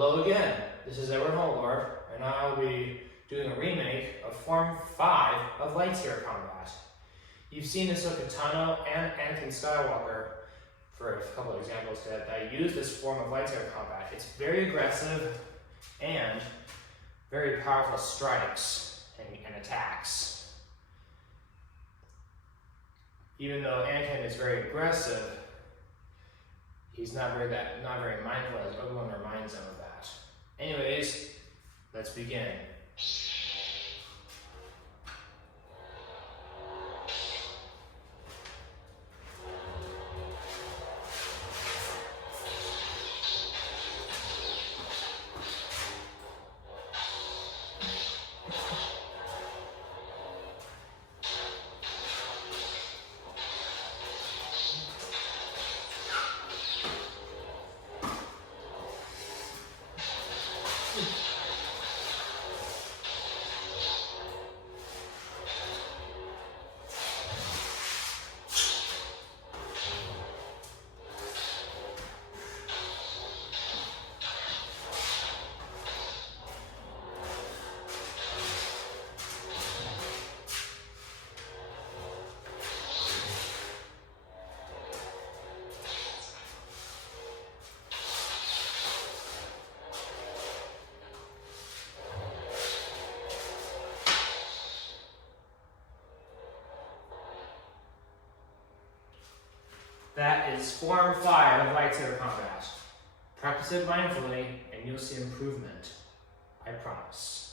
Hello again, this is Edward Holdorf, and I will be doing a remake of Form 5 of Lightyear Combat. You've seen Ahsoka Tano and Anakin Skywalker, for a couple of examples, that use this form of Lightyear Combat. It's very aggressive and very powerful strikes and attacks. Even though Anakin is very aggressive, he's not very mindful, as Obi-Wan reminds him of that. Anyways, let's begin. That is Form 5 of Lightsaber Combat. Practice it mindfully and you'll see improvement. I promise.